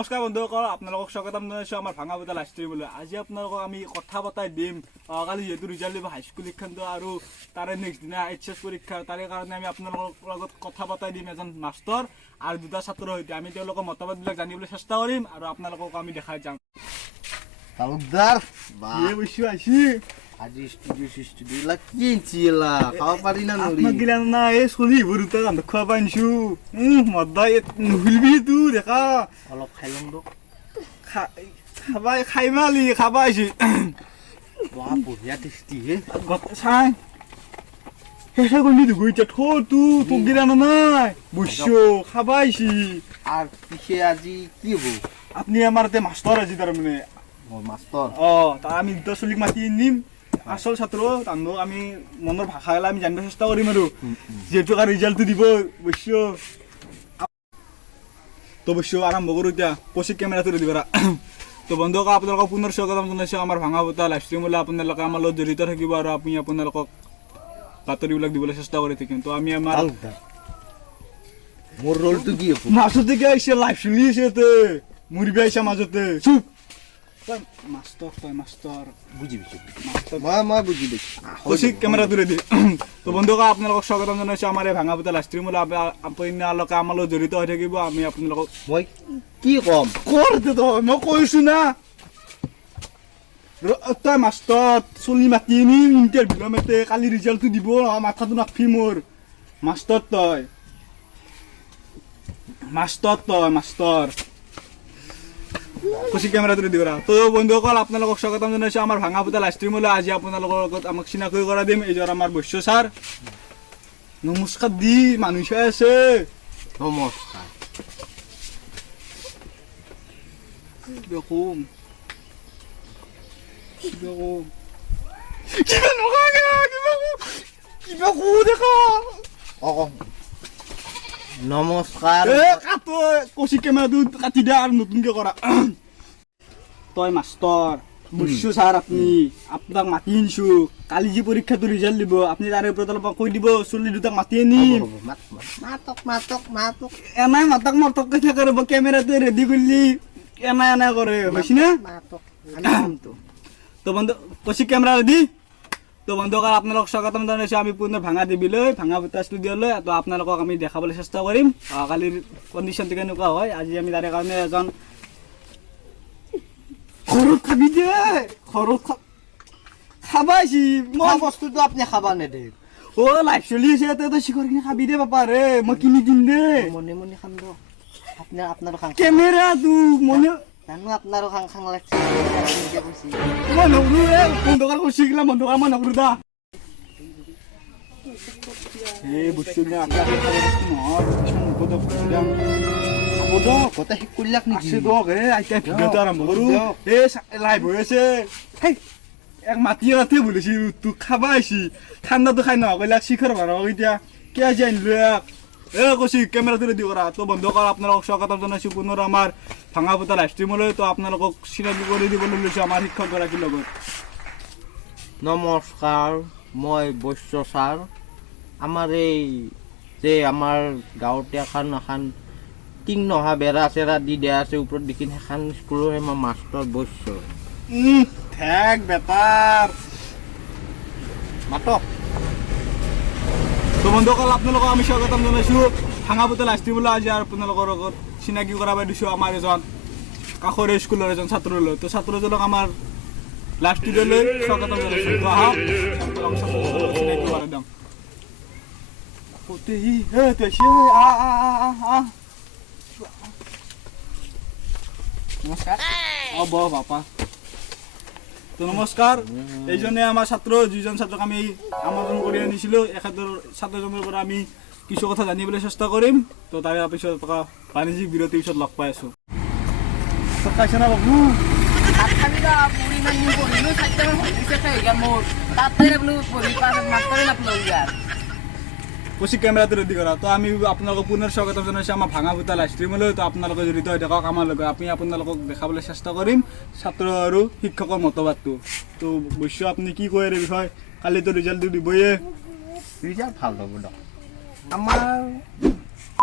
নমস্কাৰ বন্ধুসকল, আপোনালোকক স্বাগতম জনাইছোঁ আমাৰ ভাঙাপুতা লাইভ ষ্ট্ৰীমলৈ। আজি আপোনালোকক আমি কথা পতাই দিম কালি যিহেতু ৰিজাল্ট দিব হাইস্কুল শিক্ষান্ত আৰু তাৰে নেক্সট দিনা এইচএছ পৰীক্ষা, তাৰে কাৰণে আমি আপোনালোকৰ লগত কথা পতাই দিম এজন মাষ্টৰ আৰু দুটা ছাত্ৰৰ সৈতে। আমি তেওঁলোকৰ মতামতবিলাক জানিবলৈ চেষ্টা কৰিম আৰু আপোনালোকক আমি দেখাই যাম। তালুকদাৰ আজি ষ্টুডিঅ কি চিলা খাব পাৰি না নৰি গিলা না এই চলি ভৰুতা গান্ধ খোৱা পাই নিছো মদাই নুহিলবি তো দেখা অলপ খাই লম দক খাবাই খাই মালি খাবা আইছি বাহ বঢ়িয়া টেষ্টি হে চাই শেষে কৰি দিব এতিয়া থো তো গিলা না নাই বুঝছো খাবা আইছি। আর পিছে আজি কি হব? আপনি আমার তে মাস্টার আজি তার মানে মাষ্টৰ তা আমি দুটা চলিক মাতি নিম আসল ছাত্ৰ তান্দো আমি মনৰ ভাষা গেলা আমি জানিব চেষ্টা কৰিম আৰু যেহেতু আৰ ৰিজাল্টটো দিব বুঝছো। তো বুঝছো আৰম্ভ কৰো এতিয়া কৌশিক কেমেৰাটো দিবৰা। তো বন্ধুসকল আপোনালোকক পুনৰ স্বাগতম জনাইছোঁ আমাৰ ভাঙাপুতা লাইভ ষ্ট্ৰীমলৈ। আপোনালোকে আমাৰ লগত জড়িত থাকিব আৰু আমি আপোনালোকক বাতৰিবিলাক দিবলৈ চেষ্টা কৰি থাকিম। তো আমি আমাৰ মোৰ ৰোলটো কি হ'ব? মাজতে কি আহিছে লাইভ চলি আছে ইয়াতে মুৰিবি আহিছে মাজতে চুপ মাষ্টৰ বুজি পাইছোঁ মই বুজি পাইছোঁ। কৌশিক কেমেৰাটো ৰেডি। তো বন্ধুসকল আপোনালোকক স্বাগতম জনাইছোঁ আমাৰ এই ভাঙাপুতা লাইভ ষ্ট্ৰীমলৈ। আপোনালোকে আমাৰ লগত জড়িত হৈ থাকিব। আমি আপোনালোকক মই কি ক'ম মই কৈছোঁ না তই মাষ্টৰ চলি মাতি নিম ইণ্টাৰভিউ মাতে কালি ৰিজাল্টটো দিব মাথাটো নাফি মোৰ মাষ্টৰ তই মাষ্টৰ কৌশিক কেমেৰাটো ৰেডি কৰা। তো বন্ধুসকল আপোনালোকক স্বাগতম জনাইছোঁ আমাৰ ভাঙাপুতা লাইভ ষ্ট্ৰীমলৈ। আজি আপোনালোকৰ লগত আমাক চিনাকি কৰা দিম এইযোৰ আমাৰ বৈশ্য ছাৰ। নমস্কাৰ দি মানুহ চাই আছে। নমস্কাৰ নমস্কাৰ কৌশিক কেমেৰাটো কাটি দিয়া আৰু নতুনকে কৰা। তই মাষ্টৰ বুঝছো ছাৰ আপুনি আপোনাক মাতি আনিছো কালি যি পৰীক্ষাটো ৰিজাল্ট দিব আপুনি তাৰে ওপৰত অলপ কৈ দিব চলি দুটাক মাতি আনিম। এনাই মাতক থাকে ৰ'ব কেমেৰাটো ৰেডি কৰিলি এনাই কৰে হৈছে নে? তো বন্ধু কৌশিক কেমেৰা ৰেডি। তো বন্ধুসকল আপোনালোকক স্বাগতম জনাইছোঁ আমি পুনৰ ভাঙা টিভিলৈ ভাঙাপুতা ষ্টুডিঅ'লৈ। তো আপোনালোকক আমি দেখাবলৈ চেষ্টা কৰিম কালিৰ কণ্ডিশ্যনটো কেনেকুৱা হয়। আজি আমি তাৰে কাৰণে এজন ঘৰত খাবি দে ঘৰত খাবাইছি মই বস্তুটো আপুনি খাবা নেদে লাইভ চলি আছে ইয়াতে তই চিকৰ কিনি খাবি দে পাপা ৰে মই কিনি দিম দে মনে মনে খাম দক আপোনাৰো খাং কেমেৰা তোক মনে জানো আপোনাৰো খাং লাগছে মই নকৰো বন্ধকাৰ কৈছি গিলা বন্ধকাৰ মই নকৰো দা এই বস্তু গোটেই শেষ কৰিলাক নেকি? আৰম্ভ কৰো এই লাইভ হৈ আছে এক মাতি ৰাতি বুলিছি তোক খাবা আহিছি ঠাণ্ডাটো খাই নহয় কইলাক শিখৰ ভাড়া এতিয়া কিয় আজি আনিলো কৈছি কেমেৰাটো ৰেডি কৰা। তো বন্ধুসকল আপোনালোকক স্বাগতম জনাইছোঁ পুনৰ আমাৰ ভাঙাপুতা লাইভ ষ্ট্ৰীমলৈ। তো আপোনালোকক চিনাকি কৰি দিবলৈ লৈছোঁ আমাৰ শিক্ষকগৰাকীৰ লগত। নমস্কাৰ মই বৈশ্য ছাৰ। আমাৰ এই যে আমাৰ গাঁৱতে এখন টিং নহা বেৰা চেৰা দি দিয়া আছে ওপৰত দেখি সেইখন স্কুলৰ মই মাষ্টৰ বৈশ্য ঠেক বেটাৰ মাতক। তো বন্ধুসকল আপোনালোকক আমি স্বাগতম জনাইছোঁ ভাঙাপুতা লাইভ ষ্ট্ৰীমলৈ। আজি আৰু আপোনালোকৰ লগত চিনাকি কৰাব দিছোঁ আমাৰ এজন কাষৰে স্কুলৰ এজন ছাত্ৰলৈ। তো ছাত্ৰজনক আমাৰ লাইভ ষ্টুডিঅ'লৈ স্বাগতম জনাইছোঁ। তো আহক চিনাকি কৰাই দিম। নমস্কাৰ বহ বাপা। তো নমস্কাৰ এইজনে আমাৰ ছাত্ৰ যিজন ছাত্ৰক আমি আমন্ত্ৰণ কৰি আনিছিলোঁ এখেতৰ ছাত্ৰজনৰ পৰা আমি কিছু কথা জানিবলৈ চেষ্টা কৰিম। তো তাৰে পিছত বাণিজ্যিক বিৰতিৰ পিছত লগ পাই আছোঁ। খাইছে না বাবু কৌশিক কেমেৰাটো ৰেডি কৰা। তো আমি আপোনালোকক পুনৰ স্বাগতম জনাইছোঁ আমাৰ ভাঙাপুতা লাইভ ষ্ট্ৰীমলৈ। তো আপোনালোকে জড়িত হৈ থাকক আমাৰ লগত। আমি আপোনালোকক দেখাবলৈ চেষ্টা কৰিম ছাত্ৰ আৰু শিক্ষকৰ মতবাদটো। তো বৈশ্য আপুনি কি কয় এই বিষয়ে? কালিতো ৰিজাল্টটো দিবয়ে। ৰিজাল্ট ভাল হ'ব দিয়ক। আমাৰ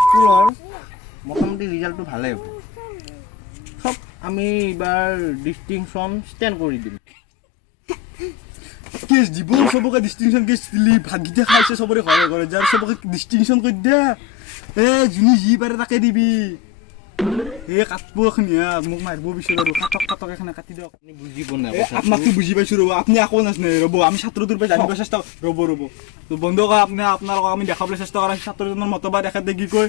স্কুলৰ মোটামুটি ৰিজাল্টটো ভালেই হ'ব। আমি এইবাৰ ডিষ্টিংশ্যন ষ্টেণ্ড কৰি দিম। কেছ দিব চবকে ডিষ্টিংশ্যন কেছ দিলি ভাতকেইটা খাইছে চবৰে ঘৰে ঘৰে যাৰ চবকে ডিষ্টিংশ্যন কৰি দে যোনে যি পাৰে তাকে দিবি কাটব এখনিয়া মোক মাৰিব বিচাৰ আৰু কাটক এখনে কাটি দিয়ক। আপুনি বুজি পোৱা নাই আপোনাকতো বুজি পাইছো ৰ'ব আপুনি আকৌ নাজানে ৰ'ব আমি ছাত্ৰটোৰ পৰা জানিব চেষ্টা ৰ'ব তো বন্ধু কয় আপোনালোকক আমি দেখাবলৈ চেষ্টা কৰা ছাত্ৰজনৰ মতবাদ এখেতে কি কয়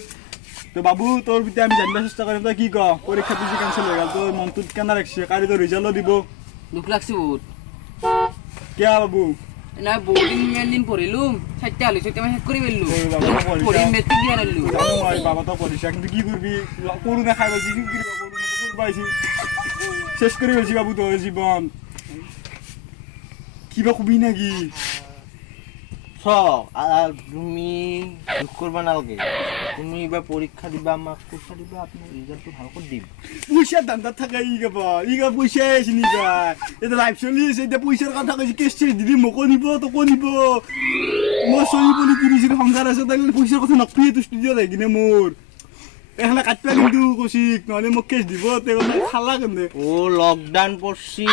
তো বাবু তোৰ এতিয়া আমি জানিব চেষ্টা কৰিম তই কি ক পৰীক্ষাটো যে কেঞ্চেল হৈ গ'ল তোৰ মনটোত কেনে লাগছে কালি তোৰ ৰিজাল্টো দিব দুখ লাগছে বহুত কিয়া বাবু না বহুত দিন পঢ়িলো 4টা হলি 4টা শেষ কৰি পেললো পঢ়ি মেট্ৰিক দিয়া নাললো বাবা তো পঢ়িছা কিন্তু কি করবি করোনা খাই পাইছি কি করবি করোনা তো পাইছি শেষ করে ফেলছি বাবু তোর জীবন কিবা কবি নাকি তুমি দুখ কৰিব নালাগে তুমি এইবাৰ পৰীক্ষা দিবা আমাক পৰীক্ষা দিবা আপোনাৰ ৰিজাল্টটো ভাল কৰি দিম পয়সা দান্দা থাকা ইগা পয়সা চিনি পাই এটা লাইফ চলি আছে এতিয়া পয়সার কথা কৈছি কেছ চেছ দিদি মোকো নিব তোকো নিব মই চলি পলি তিরিছির সংসার আছে তাই পয়সার কথা নকবি তো স্টুডিও যাই কিনে মোর এখানে কাটপা কিন্তু কৌশিক নহলে মোক কেছ দিব খালা কেনে লকডাউন পড়ছি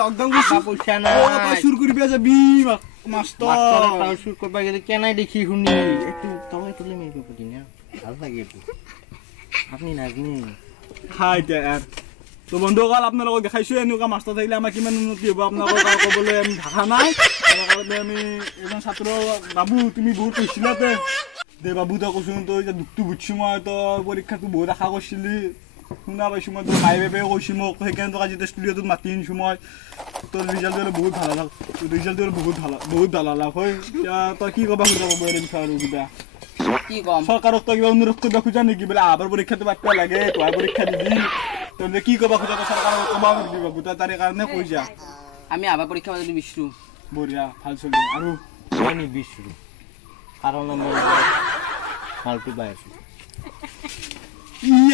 লকডাউন করছি পয়সা নাই তই চুর করিবা যাবি মাস্টার চুৰ কৰিব গেলে কেনাই দেখি শুনি একটু তলে তলে মেৰিব পাৰি না ভাল লাগে এইটো আপুনি নাজানে হাই ইয়াৰ তো বন্ধুসকল আপোনালোকক দেখাইছোঁ এনেকুৱা মাষ্টাৰ থাকিলে আমাৰ কিমান উন্নতি হ'ব আপোনালোকক ক'বলৈ আমি ভাষা নাই তাৰ কাৰণে আমি এজন ছাত্ৰ বাবু তুমি বহুত কৈছিলা দে বাবু তই কৈছোঁ তই এতিয়া দুখটো বুজিছোঁ মই তই পৰীক্ষাটো বহুত আশা কৰিছিলি শুনা পাইছোঁ মই তোৰ মায়ে বাপেও কৈছোঁ মোক সেইকাৰণে তোক আজি ষ্টুডিঅ'টোত মাতি আনিছোঁ মই তোৰ ৰিজাল্টটো হ'লে বহুত ভাল হ'ল ৰিজাল্টটো হ'লে বহুত ভাল হ'ল হয় এতিয়া তই কি ক'বা খোজা ক'ব এই বিষয়ে আৰু কিবা কি কম চৰকাৰক তই কিবা অনুৰোধ কৰিব খোজা নেকি বোলে আবাৰ পৰীক্ষাটো পাতিব লাগে তই পৰীক্ষা দিবি তই কি ক'বা খোজা তই চৰকাৰক ক'বা খুজিবি বাবু তই তাৰে কাৰণে কৈ যা আমি আবা পৰীক্ষা পাতি বিচৰো বঢ়িয়া ভাল চলি আৰু মই নিবিচাৰোঁ কাৰণ মই ভালটো পাই আছোঁ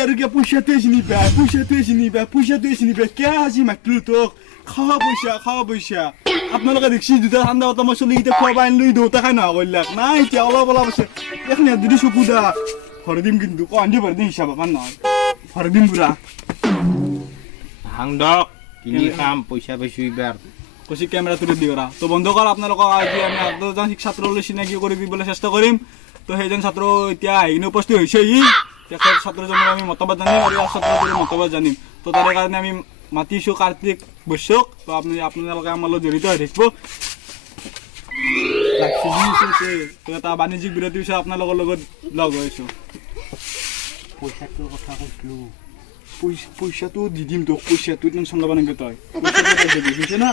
আৰু কিয় পইচাটোৱে চিনি পায় কিয় আজি মাতিলো তোক খাৱা পইচা আপোনালোকে দেখছি দুটা ঠাণ্ডা কথা মই চলি এতিয়া খোৱা আনিলো দেউতা খাই নহয় কৰিলাক নাই এতিয়া অলপ আছে এখন যদি চকু দা ভৰাই দিম কিন্তু কহান্দি ভৰাই দিম হিচাপ আমাৰ নহয় ভৰাই দিম পুৰা হাংদক কিনি খাম পইচা পাইছোঁ এইবাৰ কৈছি কেমেৰাটো ৰেডি কৰা তো বন্ধুসকল আপোনালোকক আজি আমি এজন ছাত্ৰলৈ চিনাকি কৰি দিবলৈ চেষ্টা কৰিম তো সেইজন ছাত্ৰ এতিয়া আহি কিনে উপস্থিত হৈছে তেখেত ছাত্ৰজনৰ আমি মতবাদ জানিম আৰু ছাত্ৰজনৰ মতবাদ জানিম তো তাৰে কাৰণে আমি মাতিছোঁ কাৰ্তিক বৈশ্যক তো আপোনালোকে আমাৰ লগত জড়িত হৈ থাকিব তো এটা বাণিজ্যিক বিৰতিৰ পিছত আপোনালোকৰ লগত লগ হৈছোঁ পইচাটোৰ কথা কৈছিলোঁ পইচাটো দি দিম তোক পইচাটো টেনশ্যন ল'ব নালাগে তই বুজিছে না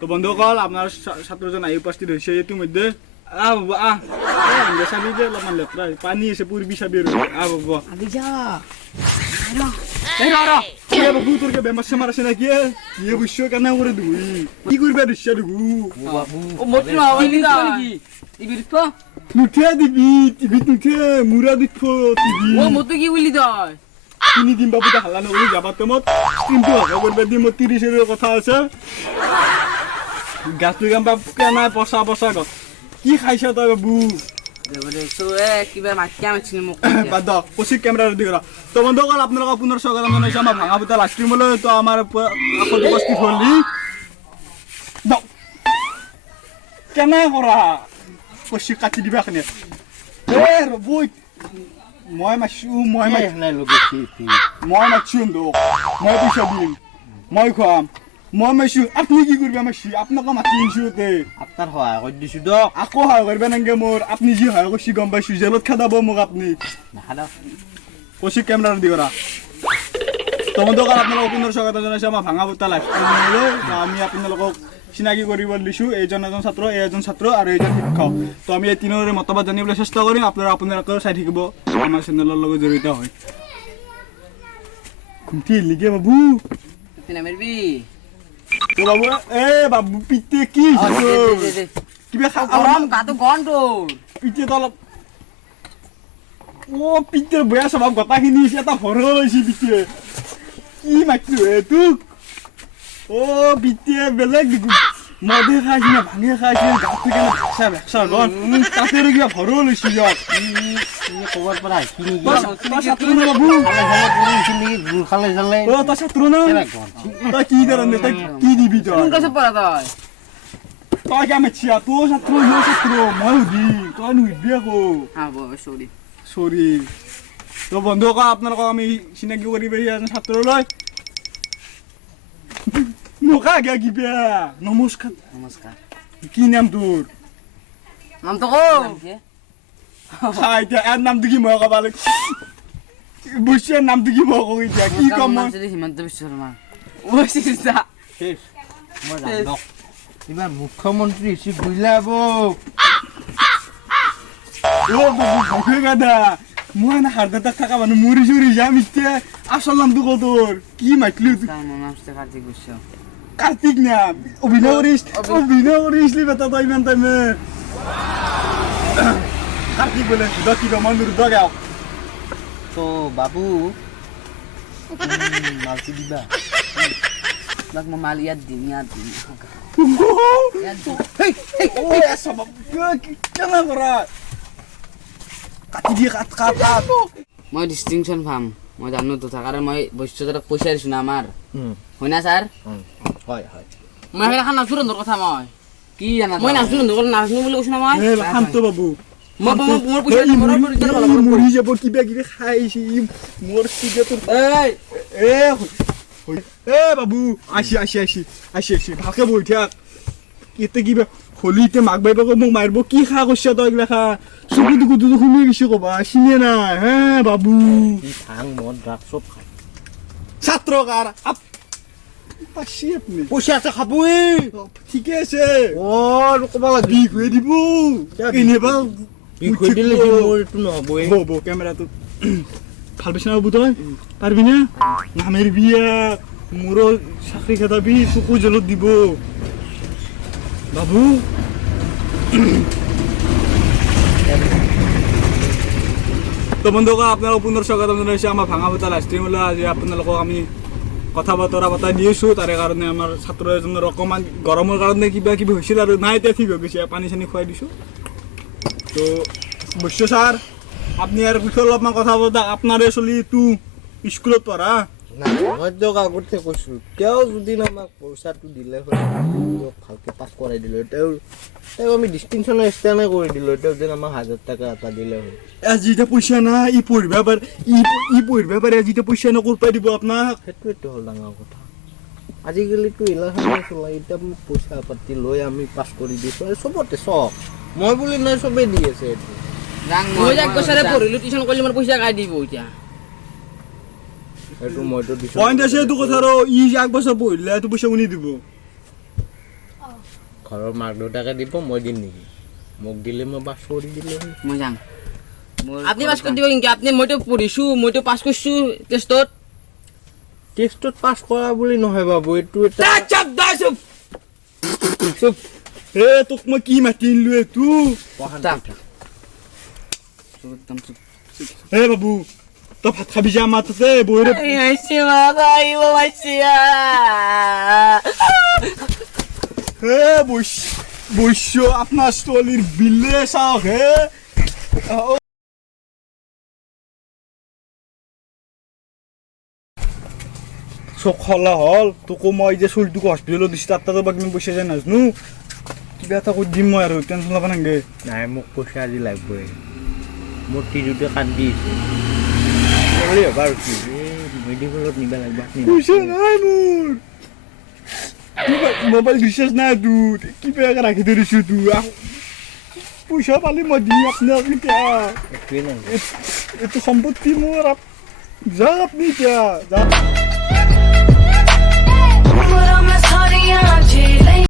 তো বন্ধুসকল আপোনাৰ ছাত্ৰজন আহি উপস্থিত হৈছে ইতিমধ্যে চাবি দে অলপমান লেতেৰা পানী আছে পূৰ্বী চাবি আৰু বাবু তোৰ কিবা বেমাৰ চেমাৰ আছে নেকি কি বুজিছ কেনে কৰি ধুই কি কৰিবা দিছা দেখো নুঠে দিবি টিভিত নুঠে মূৰা দেখব টিভি মতো কি বুলি তই কিনি দিম বাবু তই হাল্লা নকৰি যাবাৰ টাইমত স্ক্ৰীনটো হকা কৰিব দিম মোৰ 30 কথা আছে গাছটো কাম কেনাই পচা গছ কি খাইছ তই বাবু কিবা মাতিয়া মাতিছিল মোক বাদ দক কৌশিক কেমেৰা ৰেডি কৰা তো বন্ধুসকল আপোনালোকক পুনৰ স্বাগতম জনাইছোঁ আমাৰ ভাঙা পুতা লাইভ ষ্ট্ৰীমলৈ তো আমাৰ কাষত উপস্থিত হ'লি কেনে কৰা কৌশিক কাটি দিবা এখনে ৰ'ব মই মাতিছোঁ মই পইচা দিম মই খুৱাম মই মাতিছোঁ আপুনি কি কৰিবা মাতিছি আপোনালোকে মাতি আনিছোঁ আপোনাৰ সহায় কৰি দিছোঁ দিয়ক আকৌ সহায় কৰিব নালাগে মোৰ আপুনি যি সহায় কৰিছে গম পাইছোঁ জেলত খেদাব মোক আপুনি কৌশিক কেমেৰা ৰেডি কৰা তো বন্ধুসকল আপোনালোকক পুনৰ স্বাগতম জনাইছোঁ আমাৰ ভাঙা পুতা লাইভ ষ্ট্ৰীমলৈ আমি আপোনালোকক চিনাকি কৰিব দিছোঁ এজন ছাত্ৰ এজন ছাত্ৰ আৰু এজন শিক্ষক তো আমি এই তিনিওৰে মতবাদ জানিবলৈ চেষ্টা কৰিম আপোনালোকেও চাই থাকিব আমাৰ চেনেলৰ লগত জড়িত হয় খুন্তি লিগে বাবু নামাৰিবি তো বাবু বাবু পিতে কি কিবা গাটো গন তোৰ পিতে তো অলপ পিতেৰ বেয়া স্বভাৱ গোটাখিনি এটা সৰু হৈছে পিতে কি মাতিলো তোক পিতে বেলেগ মদে খাইছি না ভাঙে খাইছি গাঁতটো কেনে ভেকচা গন তাতে কিবা ভৰো লৈছি ক'বাৰ পৰা কি নেকি তই ছাত্ৰ না বাবু গুৰ খালে চালে অ তই ছাত্ৰ না তই কি কাৰণে তই কি দিবি তই কোন ক্লাছত পঢ়া তই তই কি মেচিয়া তোৰ ছাত্ৰ ইও ছাত্ৰ মই সুধি তই নুসুধবি আকৌ সৰি চৰি তো বন্ধু আকৌ আপোনালোকক আমি চিনাকি কৰিব এজন ছাত্ৰলৈ নকা গা কিবা নমস্কাৰ নমস্কাৰ কি নাম তোৰ নামটো কো এতিয়া ইয়াৰ নামটো কি মই ক'ব লাগে বৈশ্যাৰ নামটো কি মই কওঁ এতিয়া কি ক'ম মই হিমন্ত বিশ্ব শৰ্মা শেষ মই জানক এইবাৰ মুখ্যমন্ত্ৰী হৈছে বুইলাব গাদা মই এনে হাৰ্ট এটাক থকা মানুহ মৰি চৰি যাম এতিয়া আচল নামটো ক তোৰ কি মাতিলি কাৰ্তিক বিশ্ব কাৰ্তিক নাম অভিনয় কৰিছিলি বেটা তই ইমান টাইমে কাৰ্তিক বোলে সুধা কি কম মই নুৰুধা গাওক তো বাবু মালটো দিবা তাক মই মাল ইয়াত দিম কেনে কৰা কাটি দিয়ে কাট কাট কাট মই ডিষ্টিংশ্যন পাম মই জানো তো কাৰণ মই বৈশ্যজনক পইচা দিছোঁ না আমাৰ হয় না ছাৰ হয় হয় মই সেইখন নাচো ৰন্ধৰ কথা মই কি জানা মই নাচো ৰন্ধৰ নাচো বুলি কৈছোঁ না মই শান্ত বাবু মোৰ পইচা মৰি যাব কিবা কিবি খাইছি মোৰ চিগাৰেট এ বাবু আছি ভালকে বহি থাক এতিয়া কিবা হলি এতিয়া মাক বাইবাক মোক মাৰিব কি খা কৈছা তই এইগিলা খা চকু টুকু দুটো শুনি গৈছে কবা চিনিয়ে নাই হে বাবু ভাং মদ ড্ৰাগ চব খায় ছাত্ৰ কাৰ পাছি আপুনি পইচা আছে খাবই ঠিকে আছে ক'ব লাগে বিষ হৈ দিব কেনেবা বিষ হৈ দিলে মোৰ এইটো নহ'বই হ'ব কেমেৰাটো ভাল পাইছ না বাবু তই পাৰিবি না নামেৰ বিয়া মোৰো চাকৰি খেদাবি চকু জলত দিব বাবু তো বন্ধুসকল আপোনালোক পুনৰ স্বাগতম জনাইছো আমাৰ ভাঙাবতা লাইভ ষ্ট্ৰীমলৈ আজি আপোনালোকক আমি কথা বতৰা পতাই দি আছোঁ তাৰে কাৰণে আমাৰ ছাত্ৰ এজনৰ অকণমান গৰমৰ কাৰণে কিবা কিবি হৈছিল আৰু নাই এতিয়া ঠিক হৈ গৈছে পানী চানী খুৱাই দিছোঁ তো বৈশ্য ছাৰ আপুনি ইয়াৰ বিষয়ে অলপমান কথা পতা আপোনাৰে চলি তো স্কুলত পঢ়া মই তেওঁক আগতে কৈছোঁ তেওঁ যদি আমাক পইচাটো দিলে হয় ভালকৈ পাছ কৰাই দিলোঁ তেওঁক আমি ডিষ্টিংশ্যনৰ ষ্টেণ্ডে কৰি দিলোঁ তেওঁক যেন আমাক 1000 টকা এটা দিলে হয় আজি এতিয়া পইচা নাই ই পঢ়িব পাৰে আজি এতিয়া পইচা নকৰ পাই দিব আপোনাক সেইটোৱেতো হ'ল ডাঙৰ কথা আজিকালিতো ইলাখানে চলাই এতিয়া মোক পইচা পাতি লৈ আমি পাছ কৰি দিছোঁ আৰু চবতে চব মই বুলি নহয় চবেই দি আছে এইটো মই যাক কৈছাৰে পঢ়িলোঁ টিউশ্যন কৰিলে মোৰ পইচা কাই দিব এতিয়া সেইটো মইতো দিছোঁ পইণ্ট আছে এইটো কথা আৰু ই এক বছৰ পঢ়িলে এইটো পইচা কোনে দিব ঘৰৰ মাক দেউতাকে দিব মই দিম নেকি মোক দিলে মই পাছ কৰি দিলে মই যাম আপুনি পাছ কৰি দিব কিন্তু আপুনি মইতো পঢ়িছোঁ মইতো পাছ কৰিছোঁ টেষ্টত পাছ কৰা বুলি নহয় বাবু এইটো এটা চুপ এ তোক মই কি মাতি আনিলো এইটো এ বাবু তই ভাত খাবি যা আমাৰ তাতে বহিৰে হে বৈশ্য আপোনাৰ ছোৱালীৰ বিলে চাওক হে চক খলা হ'ল তোকো মই যে চুলটোক হস্পিটেলত দিছোঁ তাত তাতো কিমান পইচা যায় নাজানো কিবা এটা কৰি দিম মই আৰু টেনশ্যন ল'ব নালাগে নাই মোক পইচা আজি লাগিবই মোৰ তিৰুতে কান্দি আছে বাৰু কি মেডিকেলত নিব লাগিব পইচা নাই মোৰ মোবাইল ৰিচাৰ্জ নাই তোৰ কিবা ৰাখি থৈ দিছোঁ তোৰ পইচা পালি মই দিম আপোনাক এতিয়া একোৱেই নাই এইটো সম্পত্তি মোৰ যাওক আপুনি এতিয়া যাওক Amor, uma historinha de lei.